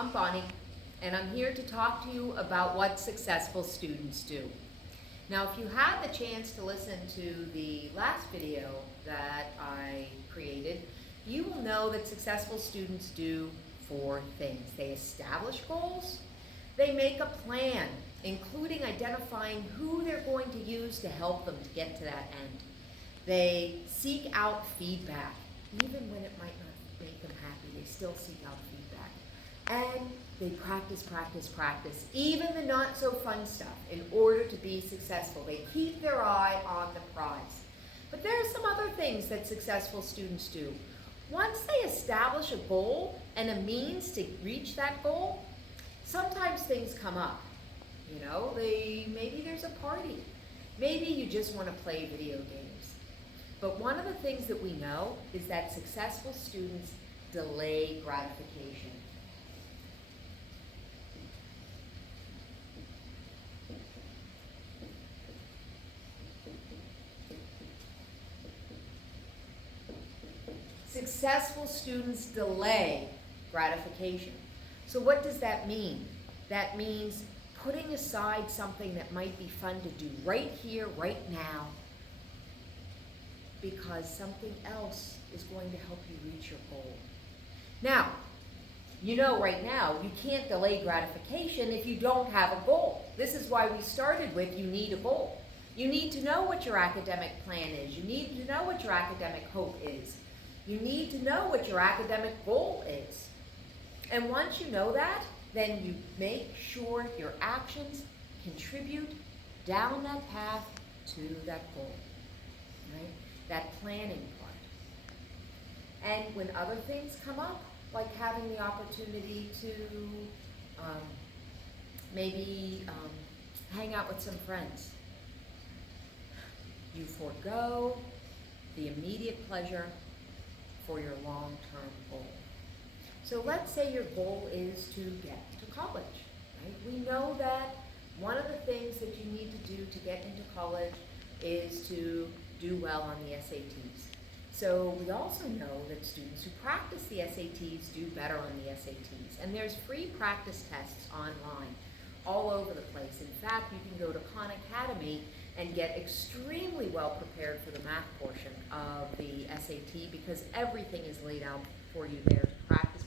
I'm Bonnie, and I'm here to talk to you about what successful students do. Now, if you had the chance to listen to the last video that I created, you will know that successful students do 4 things. They establish goals, they make a plan, including identifying who they're going to use to help them to get to that end. They seek out feedback, even when it might not make them happy, they still seek out feedback. And they practice, even the not so fun stuff in order to be successful. They keep their eye on the prize. But there are some other things that successful students do. Once they establish a goal and a means to reach that goal, sometimes things come up. You know, maybe there's a party. Maybe you just want to play video games. But one of the things that we know is that successful students delay gratification. Successful students delay gratification. So what does that mean? That means putting aside something that might be fun to do right here, right now, because something else is going to help you reach your goal. Now, you know right now, you can't delay gratification if you don't have a goal. This is why we started with you need a goal. You need to know what your academic plan is. You need to know what your academic hope is. You need to know what your academic goal is. And once you know that, then you make sure your actions contribute down that path to that goal, right? That planning part. And when other things come up, like having the opportunity to maybe hang out with some friends, you forego the immediate pleasure for your long-term goal. So let's say your goal is to get to college, right? We know that one of the things that you need to do to get into college is to do well on the SATs. So we also know that students who practice the SATs do better on the SATs. And there's free practice tests online all over the place. In fact, you can go to Khan Academy and get extremely well prepared for the math portion of the SAT because everything is laid out for you there to practice.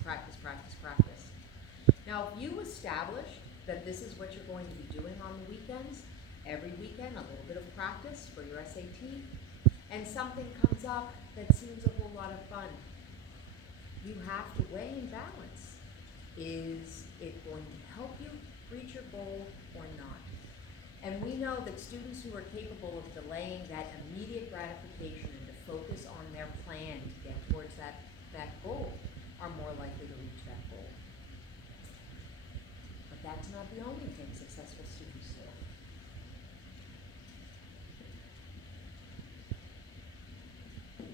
Now, if you establish that this is what you're going to be doing on the weekends, every weekend, a little bit of practice for your SAT, and something comes up that seems a whole lot of fun, you have to weigh and balance. Is it going to help you reach your goal or not? And we know that students who are capable of delaying that immediate gratification and to focus on their plan to get towards that goal are more likely to reach that goal. But that's not the only thing successful students do.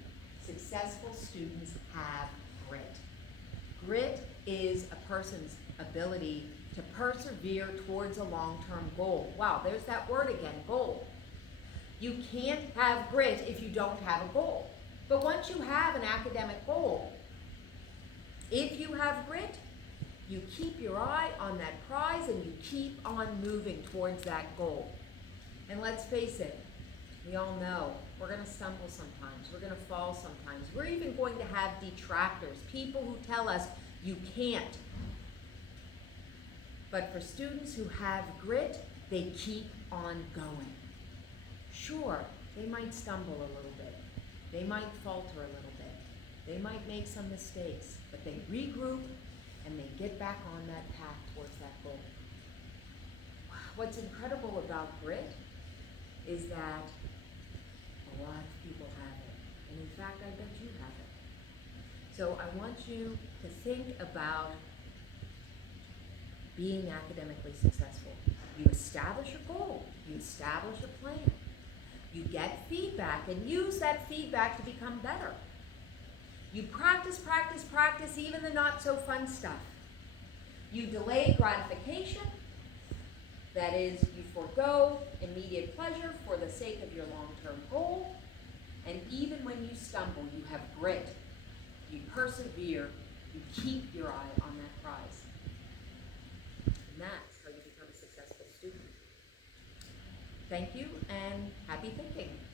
Successful students have grit. Grit is a person's ability to persevere towards a long-term goal. Wow, there's that word again, goal. You can't have grit if you don't have a goal. But once you have an academic goal, if you have grit, you keep your eye on that prize and you keep on moving towards that goal. And let's face it, we all know we're going to stumble sometimes. We're going to fall sometimes. We're even going to have detractors, people who tell us you can't. But for students who have grit, they keep on going. Sure, they might stumble a little bit. They might falter a little bit. They might make some mistakes, but they regroup and they get back on that path towards that goal. What's incredible about grit is that a lot of people have it. And in fact, I bet you have it. So I want you to think about being academically successful. You establish a goal. You establish a plan. You get feedback and use that feedback to become better. You practice, even the not so fun stuff. You delay gratification. That is, you forego immediate pleasure for the sake of your long-term goal. And even when you stumble, you have grit. You persevere. You keep your eye on that prize. Thank you and happy thinking.